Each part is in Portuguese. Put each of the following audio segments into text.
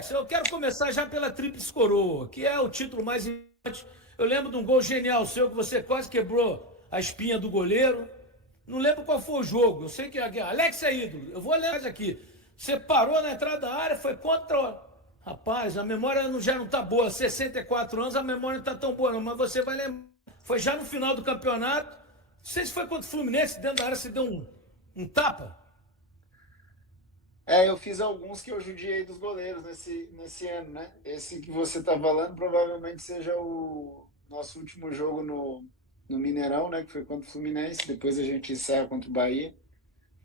Alex, eu quero começar já pela Tríplice Coroa, que é o título mais importante. Eu lembro de um gol genial seu que você quase quebrou a espinha do goleiro. Não lembro qual foi o jogo. Eu sei que Alex é ídolo. Eu vou lembrar aqui. Você parou na entrada da área, foi contra. Rapaz, a memória já não tá boa. 64 anos, a memória não tá tão boa, não. Mas você vai lembrar. Foi já no final do campeonato. Não sei se foi contra o Fluminense, dentro da área você deu um tapa. Eu fiz alguns que eu judiei dos goleiros nesse ano, né? Esse que você está falando provavelmente seja o nosso último jogo no Mineirão, né? Que foi contra o Fluminense. Depois a gente encerra contra o Bahia.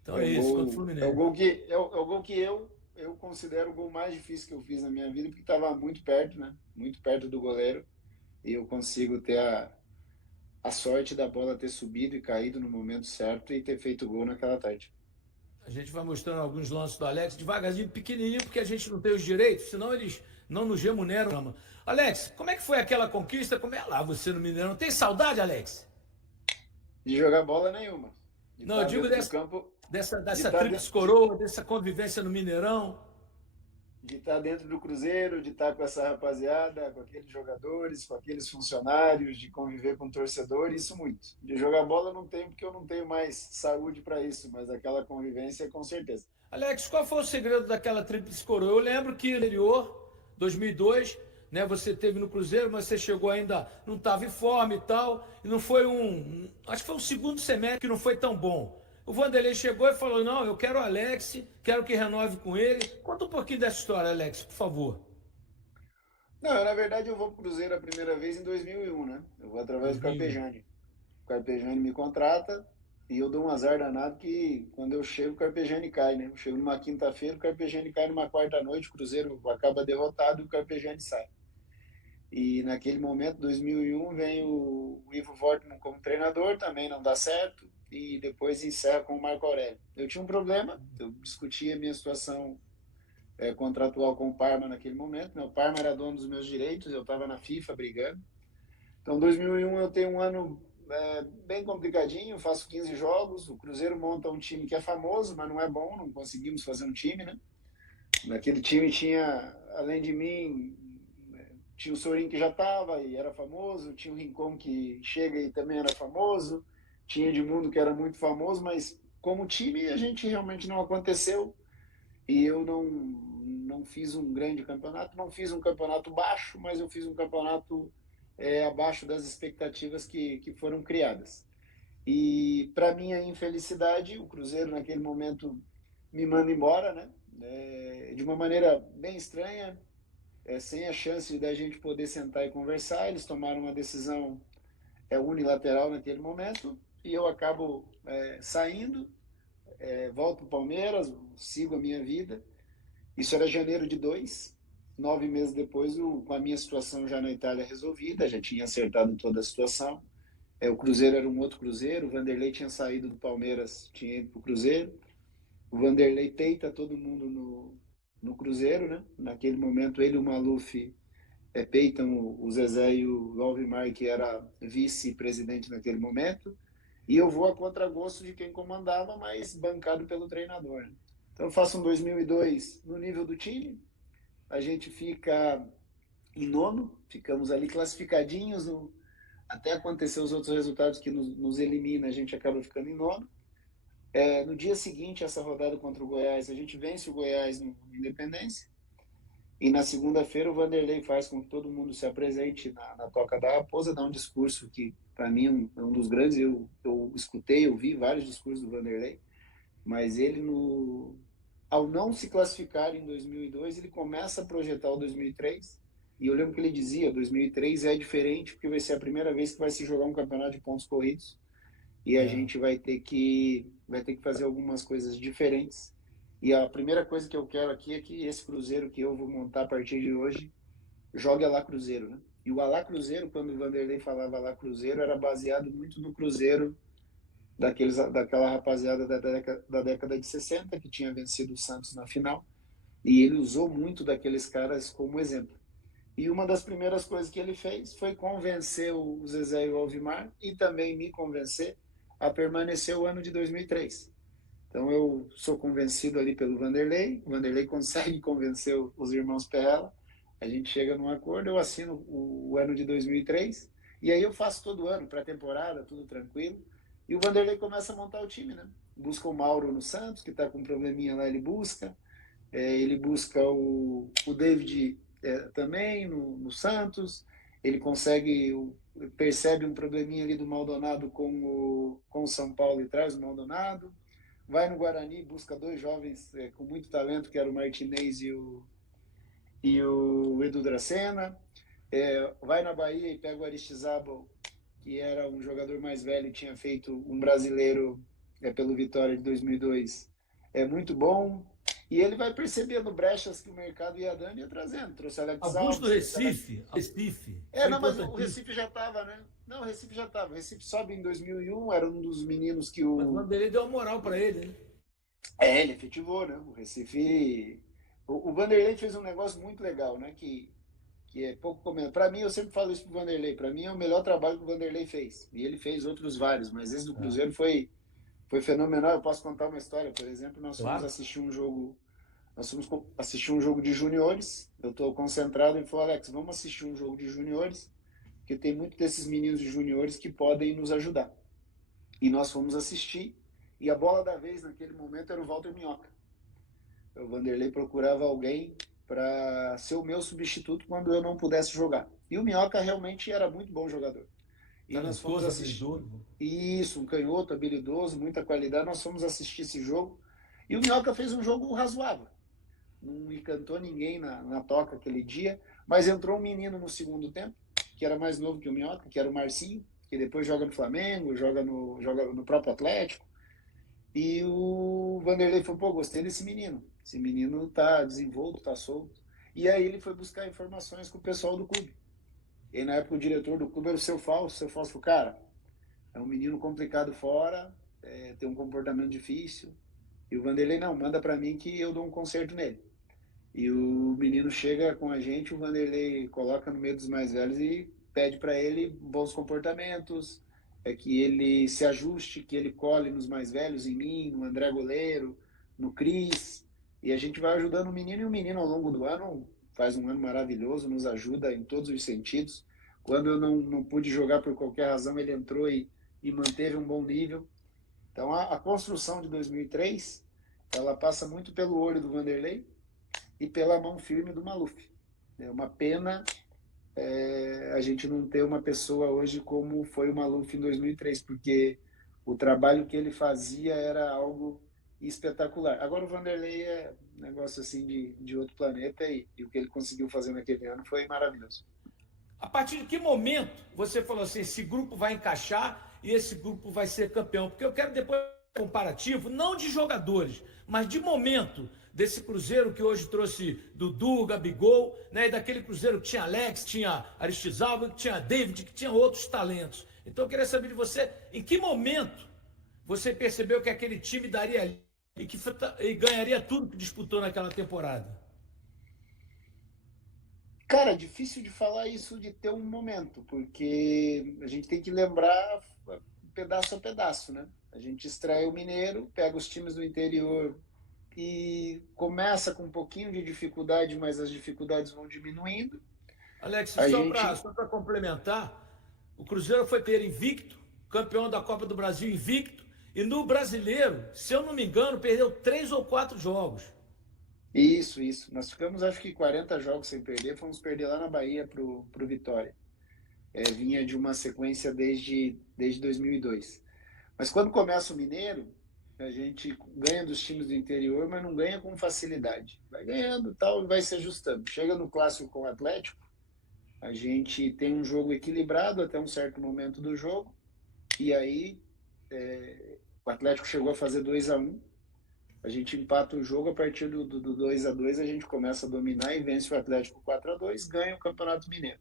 Então é isso, contra o É o Fluminense. gol que, é o gol que eu considero o gol mais difícil que eu fiz na minha vida, porque estava muito perto, né? Muito perto do goleiro. E eu consigo ter a sorte da bola ter subido e caído no momento certo e ter feito gol naquela tarde. A gente vai mostrando alguns lances do Alex, devagarzinho, pequenininho, porque a gente não tem os direitos, senão eles não nos remuneram. Alex, como é que foi aquela conquista? Como é lá você no Mineirão? Tem saudade, Alex? De jogar bola nenhuma. De Não, eu estar digo dentro do dessa, campo, dessa, de dessa estar tríplice de, coroa, dessa convivência no Mineirão. de estar dentro do Cruzeiro, de estar com essa rapaziada, com aqueles jogadores, com aqueles funcionários, de conviver com torcedores, isso muito. De jogar bola não tenho, porque eu não tenho mais saúde para isso, mas aquela convivência com certeza. Alex, qual foi o segredo daquela tríplice coroa? Eu lembro que no anterior, 2002, né, você teve no Cruzeiro, mas você chegou ainda, não estava em forma e tal, e não foi acho que foi um segundo semestre que não foi tão bom. O Vanderlei chegou e falou, não, eu quero o Alex, quero que renove com ele. Conta um pouquinho dessa história, Alex, por favor. Não, na verdade eu vou para o Cruzeiro a primeira vez em 2001, né? Eu vou através do 2001. Carpegiani. O Carpegiani me contrata e eu dou um azar danado que quando eu chego o Carpegiani cai, né? Eu chego numa quinta-feira, o Carpegiani cai numa quarta-noite, o Cruzeiro acaba derrotado e o Carpegiani sai. E naquele momento, 2001, vem o Ivo Wortmann como treinador, também não dá certo, e depois encerra com o Marco Aurélio. Eu tinha um problema, eu discutia a minha situação contratual com o Parma naquele momento, né? O Parma era dono dos meus direitos, eu estava na FIFA brigando. Então, 2001 eu tenho um ano bem complicadinho, faço 15 jogos, o Cruzeiro monta um time que é famoso, mas não é bom, não conseguimos fazer um time, né? Naquele time tinha, além de mim, tinha o Sorin que já estava e era famoso, tinha o Rincon que chega e também era famoso, tinha Edmundo que era muito famoso, mas como time a gente realmente não aconteceu e eu não fiz um grande campeonato, não fiz um campeonato baixo, mas eu fiz um campeonato abaixo das expectativas que foram criadas. E para minha infelicidade, o Cruzeiro naquele momento me manda embora, né? De uma maneira bem estranha, sem a chance da gente poder sentar e conversar. Eles tomaram uma decisão unilateral naquele momento e eu acabo saindo, volto para o Palmeiras, sigo a minha vida. Isso era janeiro de 2. 9 meses depois, com a minha situação já na Itália resolvida, já tinha acertado toda a situação. O Cruzeiro era um outro Cruzeiro, o Vanderlei tinha saído do Palmeiras, tinha ido para o Cruzeiro. O Vanderlei peita todo mundo no Cruzeiro, né? Naquele momento, ele e o Maluf peitam o Zezé e o Alvimar, que era vice-presidente naquele momento, e eu vou a contragosto de quem comandava, mas bancado pelo treinador. Né? Então eu faço um 2002 no nível do time, a gente fica em nono, ficamos ali classificadinhos, até acontecer os outros resultados que nos elimina, a gente acaba ficando em nono. No dia seguinte, essa rodada contra o Goiás, a gente vence o Goiás no Independência, e na segunda-feira o Vanderlei faz com que todo mundo se apresente na Toca da Raposa, dá um discurso que, para mim, é um dos grandes. Eu escutei, eu vi vários discursos do Vanderlei, mas ele, ao não se classificar em 2002, ele começa a projetar o 2003. E eu lembro que ele dizia: 2003 é diferente, porque vai ser a primeira vez que vai se jogar um campeonato de pontos corridos e a É. gente vai ter que fazer algumas coisas diferentes. E a primeira coisa que eu quero aqui é que esse Cruzeiro que eu vou montar a partir de hoje jogue Alá Cruzeiro, né? E o Alá Cruzeiro, quando o Vanderlei falava Alá Cruzeiro, era baseado muito no Cruzeiro daquela rapaziada da década de 60 que tinha vencido o Santos na final. E ele usou muito daqueles caras como exemplo. E uma das primeiras coisas que ele fez foi convencer o Zezé e o Alvimar e também me convencer a permanecer o ano de 2003. Então eu sou convencido ali pelo Vanderlei, o Vanderlei consegue convencer os irmãos Perrella, a gente chega num acordo, eu assino o ano de 2003, e aí eu faço todo ano, pré-temporada, tudo tranquilo, e o Vanderlei começa a montar o time, né? Busca o Mauro no Santos, que está com um probleminha lá, ele busca o David também no Santos, ele percebe um probleminha ali do Maldonado com o São Paulo e traz o Maldonado, vai no Guarani, busca dois jovens com muito talento, que era o Martinez e o Edu Dracena, vai na Bahia e pega o Aristizábal, que era um jogador mais velho e tinha feito um brasileiro pelo Vitória de 2002, muito bom, e ele vai percebendo brechas que o mercado ia dando e ia trazendo. Trouxe Alex Augusto Alves, Recife, foi não, mas o importantíssimo. Recife já estava, né? Não, o Recife já estava. O Recife sobe em 2001, era um dos meninos que Mas o o... Vanderlei deu uma moral para ele, né? Ele efetivou, né? O Recife... O Vanderlei fez um negócio muito legal, né? Que é pouco comentado. Para mim, eu sempre falo isso pro Vanderlei. Para mim, é o melhor trabalho que o Vanderlei fez. E ele fez outros vários, mas esse do Cruzeiro foi fenomenal. Eu posso contar uma história, por exemplo. Claro. Nós fomos assistir um jogo de juniores. Eu estou concentrado e falei, Alex, vamos assistir um jogo de juniores, porque tem muito desses meninos de juniores que podem nos ajudar. E nós fomos assistir, e a bola da vez naquele momento era o Walter Minhoca. O Vanderlei procurava alguém para ser o meu substituto quando eu não pudesse jogar. E o Minhoca realmente era muito bom jogador. E nós fomos Talentoso, assistir. habilidoso. Isso, um canhoto habilidoso, muita qualidade. Nós fomos assistir esse jogo. E o Minhoca fez um jogo razoável. Não encantou ninguém na toca aquele dia, mas entrou um menino no segundo tempo, que era mais novo que o Minhoca, que era o Marcinho, que depois joga no Flamengo, joga no próprio Atlético. E o Vanderlei falou, pô, gostei desse menino. Esse menino tá desenvolto, tá solto. E aí ele foi buscar informações com o pessoal do clube. E aí, na época o diretor do clube era o seu Fausto falou, cara, é um menino complicado fora, tem um comportamento difícil. E o Vanderlei, não, manda para mim que eu dou um conserto nele. E o menino chega com a gente, o Vanderlei coloca no meio dos mais velhos e pede para ele bons comportamentos, que ele se ajuste, que ele cole nos mais velhos, em mim, no André Goleiro, no Cris. E a gente vai ajudando o menino, e o menino ao longo do ano faz um ano maravilhoso, nos ajuda em todos os sentidos. Quando eu não pude jogar por qualquer razão, ele entrou e manteve um bom nível. Então a construção de 2003, ela passa muito pelo olho do Vanderlei e pela mão firme do Maluf. É uma pena a gente não ter uma pessoa hoje como foi o Maluf em 2003, porque o trabalho que ele fazia era algo espetacular. Agora o Vanderlei é um negócio assim de outro planeta, e o que ele conseguiu fazer naquele ano foi maravilhoso. A partir de que momento você falou assim, esse grupo vai encaixar e esse grupo vai ser campeão? Porque eu quero depois um comparativo, não de jogadores, mas de momento desse Cruzeiro que hoje trouxe Dudu, Gabigol, né? E daquele Cruzeiro que tinha Alex, tinha Aristizábal, que tinha David, que tinha outros talentos. Então eu queria saber de você, em que momento você percebeu que aquele time daria e ganharia tudo que disputou naquela temporada? Cara, difícil de falar isso de ter um momento, porque a gente tem que lembrar pedaço a pedaço, né? A gente estreia o Mineiro, pega os times do interior e começa com um pouquinho de dificuldade, mas as dificuldades vão diminuindo. Alex, A só gente. para complementar, o Cruzeiro foi ter invicto, campeão da Copa do Brasil invicto, e no Brasileiro, se eu não me engano, perdeu 3 ou 4 jogos. Isso. Nós ficamos, acho que 40 jogos sem perder, fomos perder lá na Bahia pro Vitória. Vinha de uma sequência desde 2002. Mas quando começa o Mineiro, a gente ganha dos times do interior, mas não ganha com facilidade. Vai ganhando tal e vai se ajustando. Chega no clássico com o Atlético, a gente tem um jogo equilibrado até um certo momento do jogo, e aí o Atlético chegou a fazer 2-1. A gente empata o jogo, a partir do 2-2 a gente começa a dominar e vence o Atlético 4-2, ganha o Campeonato Mineiro.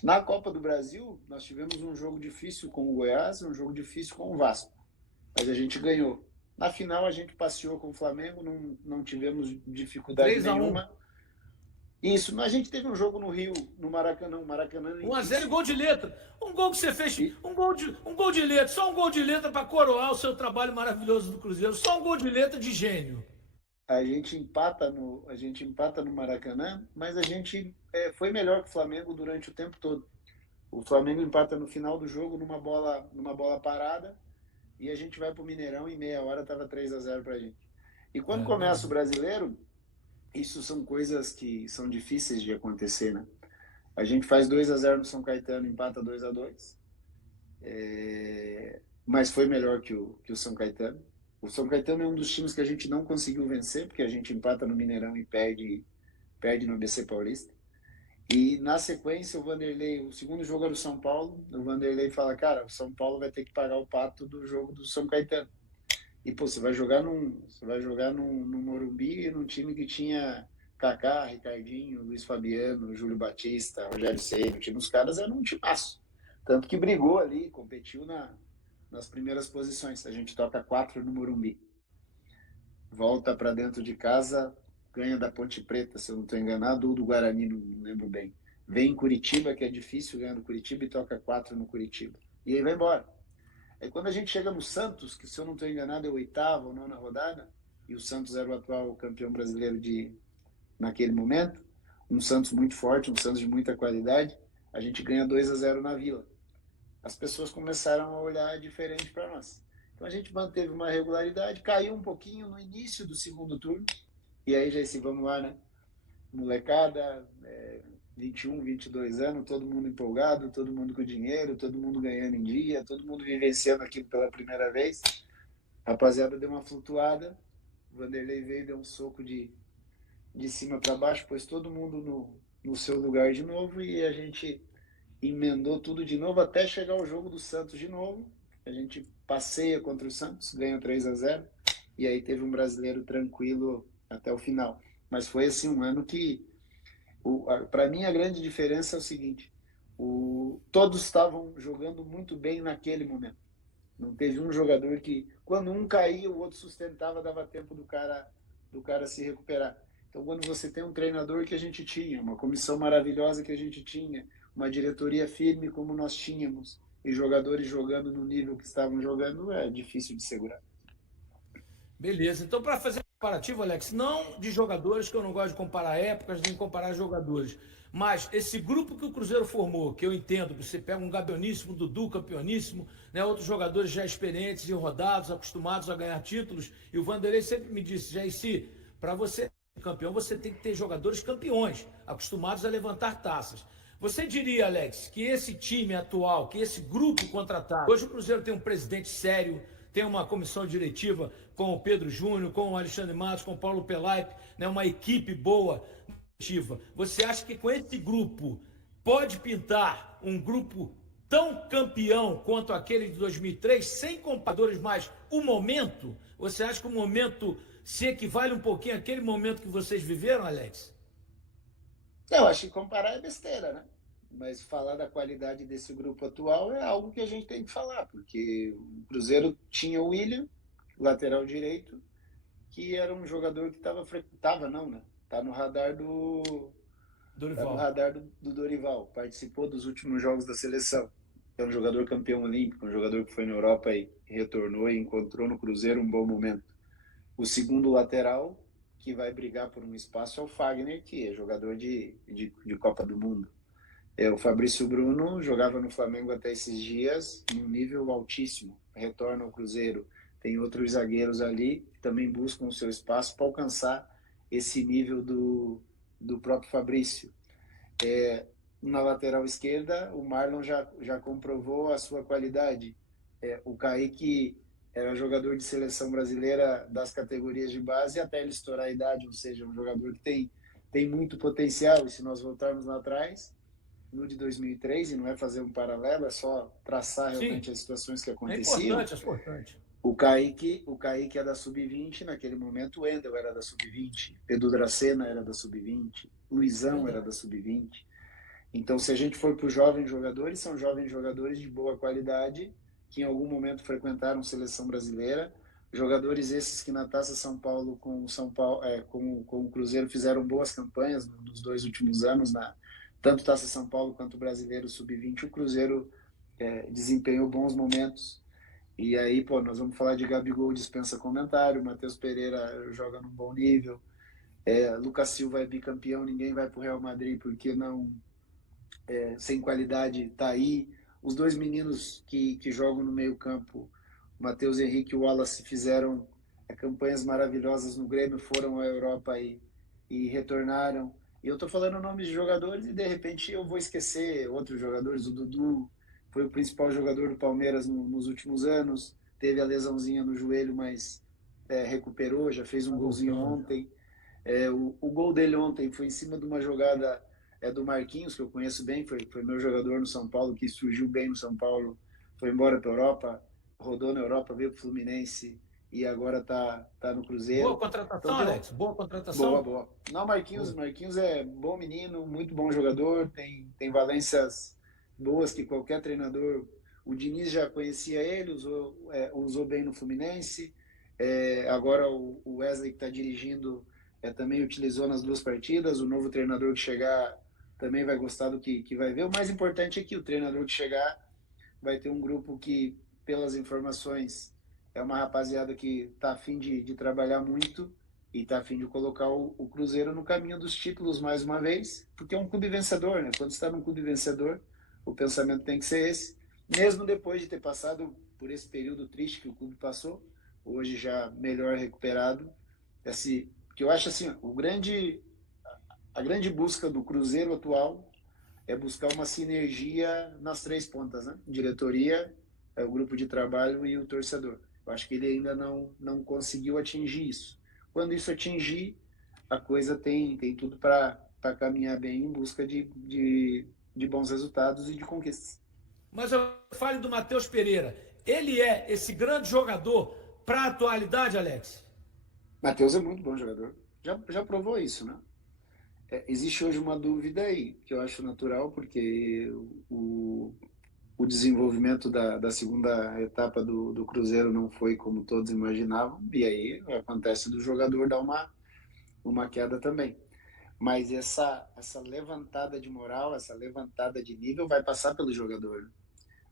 Na Copa do Brasil, nós tivemos um jogo difícil com o Goiás, um jogo difícil com o Vasco, mas a gente ganhou. Na final a gente passeou com o Flamengo, não tivemos dificuldade 3 a 1. nenhuma. Isso, a gente teve um jogo no Rio, no Maracanã, um Maracanã 1-0 e limpíssimo. gol de letra. Um gol que você fez, E um gol de letra, só um gol de letra para coroar o seu trabalho maravilhoso do Cruzeiro. Só um gol de letra de gênio. a gente empata no Maracanã, mas a gente foi melhor que o Flamengo durante o tempo todo. O Flamengo empata no final do jogo numa bola parada e a gente vai para o Mineirão e meia hora estava 3-0 para a gente. E quando É começa o verdade. brasileiro, isso são coisas que são difíceis de acontecer, né? A gente faz 2-0 no São Caetano, empata 2-2, mas foi melhor que o São Caetano. O São Caetano é um dos times que a gente não conseguiu vencer, porque a gente empata no Mineirão e perde no ABC Paulista. E na sequência, o Vanderlei, o segundo jogo era o São Paulo, o Vanderlei fala, cara, o São Paulo vai ter que pagar o pato do jogo do São Caetano. E, pô, você vai jogar num Morumbi, num time que tinha Kaká, Ricardinho, Luiz Fabiano, Júlio Batista, Rogério Ceni, o time dos caras era um timaço. Tanto que brigou ali, competiu nas primeiras posições. A gente toca 4 no Morumbi. Volta para dentro de casa, ganha da Ponte Preta, se eu não estou enganado, ou do Guarani, não lembro bem. Vem em Curitiba, que é difícil ganhar do Curitiba, e toca 4 no Curitiba. E aí vai embora. Aí quando a gente chega no Santos, que se eu não estou enganado é o oitavo ou nona rodada, e o Santos era o atual campeão brasileiro naquele momento, um Santos muito forte, um Santos de muita qualidade, a gente ganha 2-0 na Vila. As pessoas começaram a olhar diferente para nós. Então a gente manteve uma regularidade, caiu um pouquinho no início do segundo turno, e aí já disse, vamos lá, né? Molecada, 21, 22 anos, todo mundo empolgado, todo mundo com dinheiro, todo mundo ganhando em dia, todo mundo vivenciando aquilo pela primeira vez. A rapaziada deu uma flutuada, o Vanderlei veio, deu um soco de cima para baixo, pôs todo mundo no seu lugar de novo e a gente emendou tudo de novo até chegar ao jogo do Santos de novo. A gente passeia contra o Santos, ganha 3-0 e aí teve um brasileiro tranquilo até o final. Mas foi assim um ano que, para mim, a grande diferença é o seguinte: todos estavam jogando muito bem naquele momento. Não teve um jogador que, quando um caía, o outro sustentava, dava tempo do cara se recuperar. Então, quando você tem um treinador que a gente tinha, uma comissão maravilhosa que a gente tinha, uma diretoria firme como nós tínhamos, e jogadores jogando no nível que estavam jogando, é difícil de segurar. Beleza. Então, para fazer um comparativo, Alex, não de jogadores, que eu não gosto de comparar épocas, nem comparar jogadores, mas esse grupo que o Cruzeiro formou, que eu entendo que você pega um Gabioníssimo, Dudu, campeoníssimo, né, outros jogadores já experientes e rodados, acostumados a ganhar títulos, e o Vanderlei sempre me disse, Jair, para você ser campeão, você tem que ter jogadores campeões, acostumados a levantar taças. Você diria, Alex, que esse time atual, que esse grupo contratado, hoje o Cruzeiro tem um presidente sério, tem uma comissão diretiva com o Pedro Júnior, com o Alexandre Matos, com o Paulo Pelaipe, né, uma equipe boa. Você acha que com esse grupo pode pintar um grupo tão campeão quanto aquele de 2003, sem comparadores mais o momento? Você acha que o momento se equivale um pouquinho àquele momento que vocês viveram, Alex? Eu acho que comparar é besteira, né? Mas falar da qualidade desse grupo atual é algo que a gente tem que falar, porque o Cruzeiro tinha o William, lateral direito, que era um jogador que estava não, né? Tá no radar tá no Dorival. radar do Dorival, participou dos últimos jogos da seleção. É um jogador campeão olímpico, um jogador que foi na Europa e retornou e encontrou no Cruzeiro um bom momento. O segundo lateral que vai brigar por um espaço é o Fagner, que é jogador de Copa do Mundo. O Fabrício Bruno jogava no Flamengo até esses dias em um nível altíssimo. Retorna ao Cruzeiro. Tem outros zagueiros ali que também buscam o seu espaço para alcançar esse nível do próprio Fabrício. Na lateral esquerda, o Marlon já comprovou a sua qualidade. O Kaique era jogador de seleção brasileira das categorias de base até ele estourar a idade, ou seja, um jogador que tem muito potencial. E se nós voltarmos lá atrás, no de 2003, e não é fazer um paralelo, é só traçar Sim, realmente as situações que é aconteciam. importante, é importante. O Kaique é da sub-20, naquele momento o Wendel era da sub-20, Edu Dracena era da sub-20, Luizão era Verdade. da sub-20. Então, se a gente for para os jovens jogadores, são jovens jogadores de boa qualidade, que em algum momento frequentaram seleção brasileira, Jogadores esses que na Taça São Paulo com o São Paulo, com o Cruzeiro fizeram boas campanhas nos 2 últimos anos, tanto Taça São Paulo quanto o Brasileiro Sub-20, o Cruzeiro desempenhou bons momentos. E aí, pô, nós vamos falar de Gabigol, dispensa comentário, Matheus Pereira joga num bom nível, Lucas Silva é bicampeão, ninguém vai pro Real Madrid porque não, sem qualidade tá aí. Os dois meninos que jogam no meio campo, o Matheus Henrique e o Wallace, fizeram campanhas maravilhosas no Grêmio, foram à Europa e retornaram. E eu estou falando nomes de jogadores e de repente eu vou esquecer outros jogadores. O Dudu foi o principal jogador do Palmeiras nos últimos anos, teve a lesãozinha no joelho, mas recuperou, já fez um Tá golzinho voltando. ontem. O gol dele ontem foi em cima de uma jogada do Marquinhos, que eu conheço bem, foi meu jogador no São Paulo, que surgiu bem no São Paulo, foi embora para a Europa, rodou na Europa, veio para o Fluminense e agora tá no Boa Cruzeiro. Então contratação, tem Alex. Boa boa, contratação. boa. Não, Marquinhos, Boa. Marquinhos é bom menino, muito bom jogador, tem valências boas que qualquer treinador. O Diniz já conhecia ele, usou bem no Fluminense. Agora o Wesley que está dirigindo também utilizou nas 2 partidas. O novo treinador que chegar também vai gostar do que vai ver. O mais importante é que o treinador que chegar vai ter um grupo que, pelas informações, é uma rapaziada que está a fim de trabalhar muito e está a fim de colocar o Cruzeiro no caminho dos títulos mais uma vez, porque é um clube vencedor, né? Quando está num clube vencedor, o pensamento tem que ser esse. Mesmo depois de ter passado por esse período triste que o clube passou, hoje já melhor recuperado, que eu acho assim, a grande busca do Cruzeiro atual é buscar uma sinergia nas 3 pontas, né? Diretoria, o grupo de trabalho e o torcedor. Eu acho que ele ainda não conseguiu atingir isso. Quando isso atingir, a coisa tem tudo para caminhar bem em busca de bons resultados e de conquistas. Mas eu fale do Matheus Pereira. Ele é esse grande jogador para a atualidade, Alex? Matheus é muito bom jogador. Já provou isso, né? Existe hoje uma dúvida aí, que eu acho natural, porque o desenvolvimento da segunda etapa do Cruzeiro não foi como todos imaginavam, e aí acontece do jogador dar uma queda também. Mas essa levantada de moral, essa levantada de nível vai passar pelo jogador.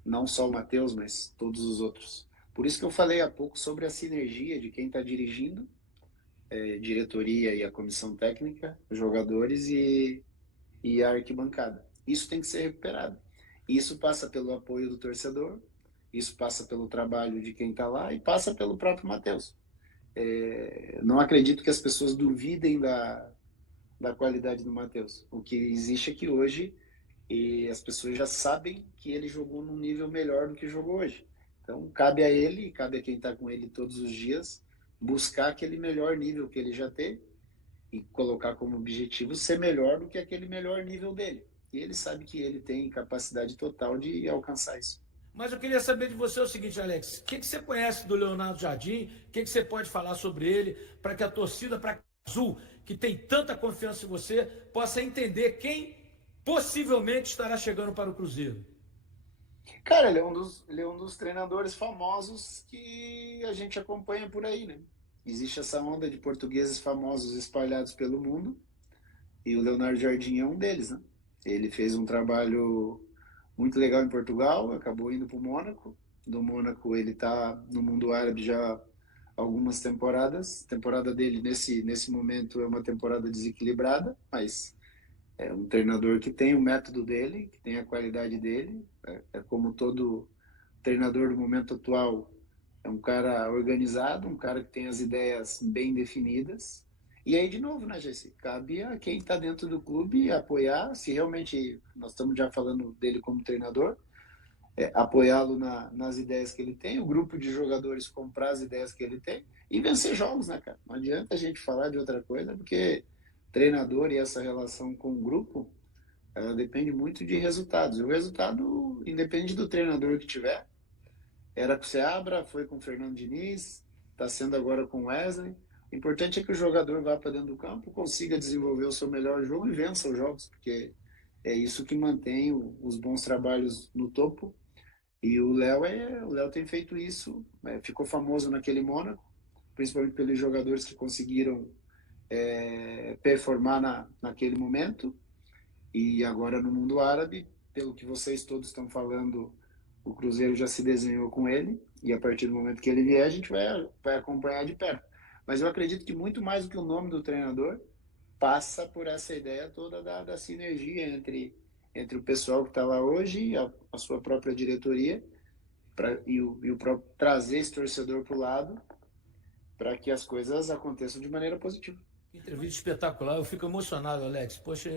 Não só o Matheus, mas todos os outros. Por isso que eu falei há pouco sobre a sinergia de quem está dirigindo, diretoria e a comissão técnica, os jogadores e a arquibancada. Isso tem que ser recuperado. Isso passa pelo apoio do torcedor, isso passa pelo trabalho de quem está lá e passa pelo próprio Matheus. Não acredito que as pessoas duvidem da qualidade do Matheus. O que existe é que hoje as pessoas já sabem que ele jogou num nível melhor do que jogou hoje. Então, cabe a ele, cabe a quem está com ele todos os dias, buscar aquele melhor nível que ele já tem e colocar como objetivo ser melhor do que aquele melhor nível dele. E ele sabe que ele tem capacidade total de alcançar isso. Mas eu queria saber de você o seguinte, Alex. O que você conhece do Leonardo Jardim? O que você pode falar sobre ele para que a torcida, para Azul, que tem tanta confiança em você, possa entender quem possivelmente estará chegando para o Cruzeiro? Cara, ele é um dos treinadores famosos que a gente acompanha por aí, né? Existe essa onda de portugueses famosos espalhados pelo mundo e o Leonardo Jardim é um deles, né? Ele fez um trabalho muito legal em Portugal, acabou indo para o Mônaco. Do Mônaco ele está no mundo árabe já há algumas temporadas. A temporada dele nesse momento é uma temporada desequilibrada, mas é um treinador que tem o método dele, que tem a qualidade dele. É como todo treinador do momento atual, é um cara organizado, um cara que tem as ideias bem definidas. E aí, de novo, né, Jesse? Cabe a quem está dentro do clube apoiar, se realmente nós estamos já falando dele como treinador, apoiá-lo nas ideias que ele tem, o grupo de jogadores comprar as ideias que ele tem e vencer jogos, né, cara? Não adianta a gente falar de outra coisa, porque treinador e essa relação com o grupo, ela depende muito de resultados. E o resultado, independe do treinador que tiver, era com o Seabra, foi com o Fernando Diniz, está sendo agora com o Wesley. O importante é que o jogador vá para dentro do campo, consiga desenvolver o seu melhor jogo e vença os jogos, porque é isso que mantém os bons trabalhos no topo E o Léo tem feito isso, ficou famoso naquele Mônaco, principalmente pelos jogadores que conseguiram performar naquele momento. E agora no mundo árabe, pelo que vocês todos estão falando, o Cruzeiro já se desenhou com ele, e a partir do momento que ele vier, a gente vai acompanhar de perto. Mas eu acredito que muito mais do que o nome do treinador, passa por essa ideia toda da sinergia entre o pessoal que está lá hoje e a sua própria diretoria, e o próprio trazer esse torcedor para o lado, para que as coisas aconteçam de maneira positiva. Entrevista espetacular, eu fico emocionado, Alex. Poxa,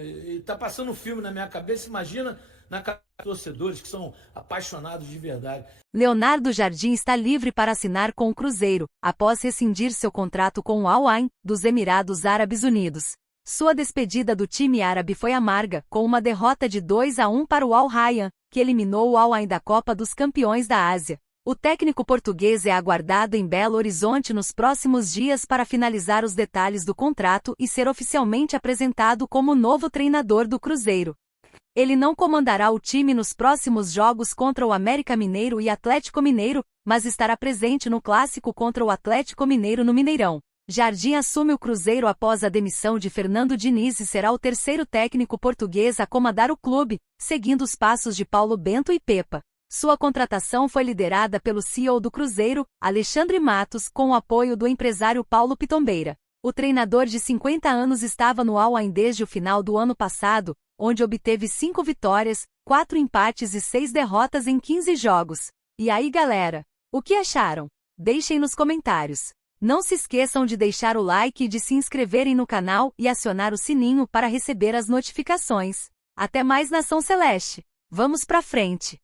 tá passando um filme na minha cabeça, imagina na cabeça dos torcedores que são apaixonados de verdade. Leonardo Jardim está livre para assinar com o Cruzeiro, após rescindir seu contrato com o Al Ain, dos Emirados Árabes Unidos. Sua despedida do time árabe foi amarga, com uma derrota de 2-1 para o Al Rayyan, que eliminou o Al Ain da Copa dos Campeões da Ásia. O técnico português é aguardado em Belo Horizonte nos próximos dias para finalizar os detalhes do contrato e ser oficialmente apresentado como novo treinador do Cruzeiro. Ele não comandará o time nos próximos jogos contra o América Mineiro e Atlético Mineiro, mas estará presente no clássico contra o Atlético Mineiro no Mineirão. Jardim assume o Cruzeiro após a demissão de Fernando Diniz e será o terceiro técnico português a comandar o clube, seguindo os passos de Paulo Bento e Pepa. Sua contratação foi liderada pelo CEO do Cruzeiro, Alexandre Matos, com o apoio do empresário Paulo Pitombeira. O treinador de 50 anos estava no Al Ain desde o final do ano passado, onde obteve 5 vitórias, 4 empates e 6 derrotas em 15 jogos. E aí, galera? O que acharam? Deixem nos comentários. Não se esqueçam de deixar o like e de se inscreverem no canal e acionar o sininho para receber as notificações. Até mais, Nação Celeste! Vamos pra frente!